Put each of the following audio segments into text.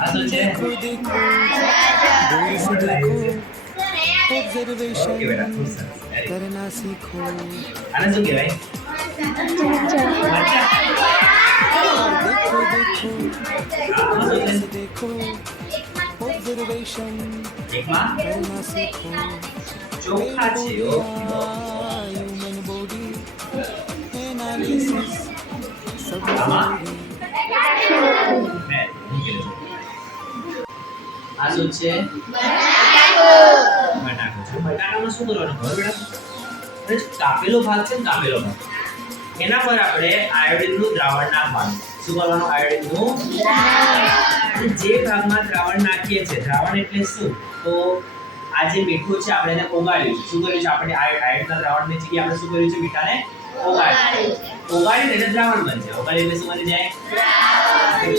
આ શું છે? ઓકે બેટા, ખૂબ સરસ. આને શું કહેવાય? મરચાં. એકમાં ચોખા છે. આમાં આ શું છે? બટાકો છે. બટાકામાં શું કરવાનું ખબર બેટા? કાપેલો ભાગ છે ને, કાપેલો ભાગ એના પર આપણે આયોડિનનું દ્રાવણ નાખવાનું. શું કરવાનું? આયોડિનનું દ્રાવણ. જે ભાગમાં દ્રાવણ નાખીએ છીએ, દ્રાવણ એટલે શું? તો આ જે મીઠું છે આપણે એને ઓગાળ્યું છે. શું કર્યું છે આપણે? આયોડિનના દ્રાવણની જગ્યાએ આપણે શું કર્યું છે? મીઠાને ઓગાળ્યું. ઓગાળીને એટલે દ્રાવણ બનશે. ઓગાળી એટલે શું બની જાય?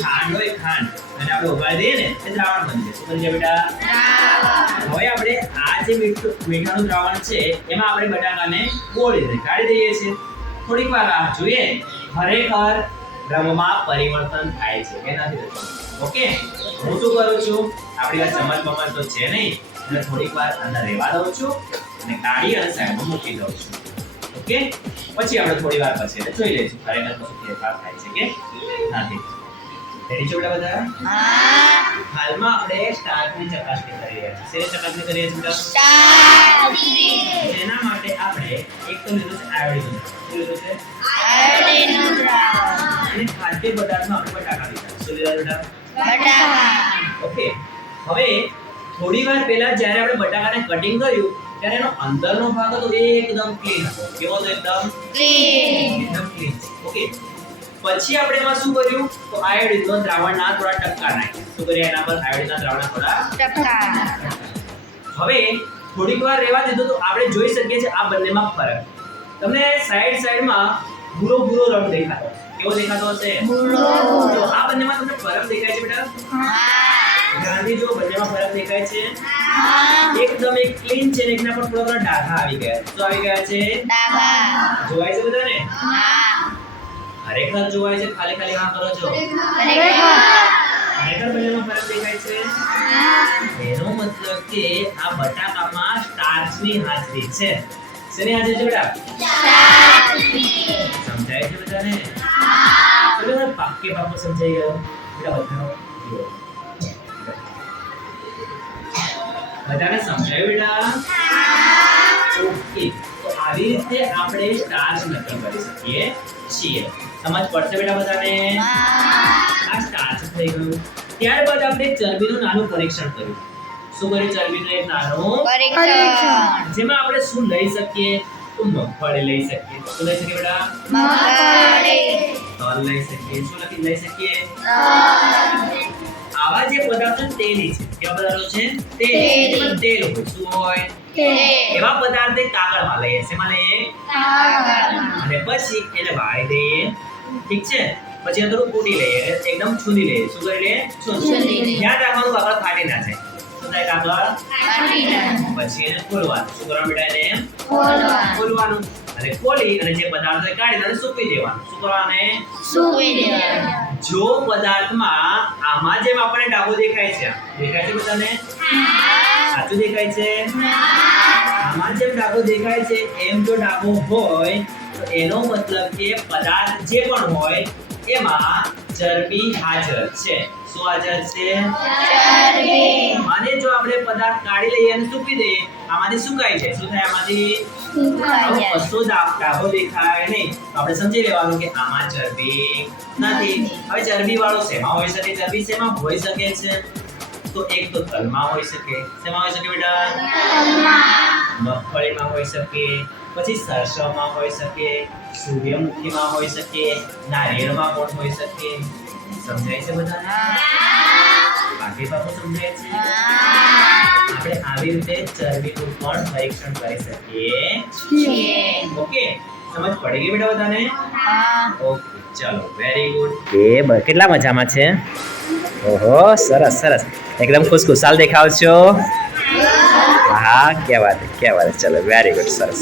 ખાંડ હોય, ખાંડ અને આપણે ઓગાળી દઈએ ને એટલે દ્રાવણ બની જાય. શું બની જાય બેટા? હવે આપણે આ જે મીઠાનું દ્રાવણ છે એમાં આપણે બટાકાને બોળીને કાઢી દઈએ છીએ. થોડીક વાર રાહ જોઈએ. ખરેખર રંગમાં પરિવર્તન થાય છે કે નથી થતું? ઓકે, હું શું કરું છું? આપણી પાસે ચમચ બમચ તો છે નહીં એટલે થોડીક વાર અંદર રહેવા દઉં છું અને કાઢી અને સાઈડમાં મૂકી દઉં છું. ઓકે, પછી આપણે થોડી વાર પછી જોઈ લઈશું ખરેખર શું ફેરફાર થાય છે કે નથી. રેડી છો બેટા બધા? હાલમાં આપણે સ્ટાર્ચની ચકાસણી કરી રહ્યા છીએ. શેની ચકાસણી કરી રહ્યા છીએ બેટા? સ્ટાર્ચની. એના માટે આપણે એક તો લીધું છે આયોડિન. શું લીધું છે? આયોડિનનું દ્રાવણ. અને ખાદ્ય પદાર્થમાં આપણે બટાકા લીધા. શું લીધા બેટા? બટાકા. ઓકે, હવે થોડી વાર પહેલા જ્યારે આપણે બટાકાને કટિંગ કર્યું ત્યારે એનો અંદરનો ભાગ હતો એ એકદમ ક્લીન હતો. કેવો હતો? એકદમ ક્લીન. એકદમ ક્લીન. ઓકે, પછી આપણે એમાં શું કર્યું? તો આયોડિનનો દ્રાવણના થોડા ટપકા નાખ્યા. શું કર્યા એના પર? આયોડિનના દ્રાવણના થોડા ટપકા. હવે થોડીક વાર રહેવા દીધું તો આપણે જોઈ શકીએ છીએ આ બંનેમાં ફરક. તમને સાઈડમાં ભૂરો ભૂરો રંગ દેખાતો. કેવો દેખાતો હશે? ભૂરો. તો આ બંનેમાં તમને ફરક દેખાય છે બેટા? હા. ગાંધી જો બંનેમાં ફરક દેખાય છે? હા. એકદમ એક ક્લીન છે ને એકના પર થોડા થોડા ડાઘા આવી ગયા. શું આવી ગયા છે? ડાઘા. જોવાય છે બધાને? હા. ખરેખર જોવાય છે? ખાલી ખાલી હા કરો છો? ખરેખર બંનેમાં ફરક દેખાય છે? હા. એનો મતલબ કે આ બટાકામાં સ્ટાર્ચની હાજરી છે. શેની હાજરી છે બેટા? સ્ટાર્ચની. સમજાય છે બધાને? હા. ચલો પાક્કે પાક્કો સમજાઈ ગયો બેટા બધાનો? બધાને સમજાયું બેટા? હા. ઓકે, તો આવી રીતે આપણે સ્ટાર્ચ નક્કી કરી શકીએ છીએ. સમજ પડશે બેટા બધાને? હા. આ સ્ટાર્ચ થઈ ગયું. ત્યારબાદ આપણે ચરબીનું નાનું પરીક્ષણ કર્યું. શું કર્યું? ચરબીનું એક નાનું પરીક્ષણ જેમાં આપણે શું લઈ શકીએ? તો મગફળી લઈ શકીએ. શું લઈ શકીએ બેટા? મગફળી. તલ લઈ શકીએ. શું લઈ શકીએ? આવા જે પદાર્થો તેલી છે. કેવા પદાર્થો છે? તેલ. તેલ હોય. શું હોય? એવા પદાર્થે કાગળમાં લઈએ. શેમાં લઈએ? કાગળમાં. અને પછી એને વાળી દઈએ. ઠીક છે? પછી થોડું કૂટી લઈએ. એકદમ છૂંદી લઈએ. શું કરી લઈએ? છૂંદી. ધ્યાન રાખવાનું કાગળ ફાટી ના જાય. શું થાય? કાગળ ફાટી ના જાય. પછી એને ખોલવાનું. શું કરવાનું બેટા? એને ખોલવાનું. અને ખોલી અને જે પદાર્થ કાઢીને એને સૂકવી દેવાનું. શું કરવાનું? સૂકવી દેવાનું. જો પદાર્થમાં આમાં જેમ આપણને ડાઘો દેખાય છે, દેખાય છે બધાને? સાચું દેખાય છે? આમાં જેમ ડાઘો દેખાય છે એમ જો ડાઘો હોય તો એનો મતલબ કે પદાર્થ જે પણ હોય એમાં ચરબી હાજર છે. શું હાજર છે? ચરબી. અને જો આપણે પદાર્થ કાઢી લઈએ અને સૂકવી દઈએ આમાંથી સુકાઈ જાય. શું થાય? આમાંથી સુકાઈ જાય. કશો ડાઘો દેખાય નહીં તો આપણે સમજી લેવાનું કે આમાં ચરબી નથી. હવે ચરબી વાળો શેમાં હોઈ શકે? ચરબી શેમાં હોઈ શકે છે? તો એક તો તલમાં હોઈ શકે. શેમાં હોઈ શકે બેટા? તલમાં. મગફળીમાં હોઈ શકે. પછી સરસવમાં હોઈ શકે. સૂર્યમુખીમાં હોઈ શકે. નારિયેળમાં પણ હોઈ શકે. સમજાય છે બધાને? બાકી બાબતો સમજાય છે? આપણે આવી રીતે ચરબીનું પણ પરીક્ષણ કરી શકીએ છીએ. ઓકે, સમજ પડી ગઈ બેટા બધાને? હા. ઓકે, ચલો વેરી ગુડ. કેટલા મજામાં છે? ઓહો, સરસ સરસ. एकदम खुशखुशाल देखाओ છો. હા, क्या बात है, चलो वेरी गुड, સરસ.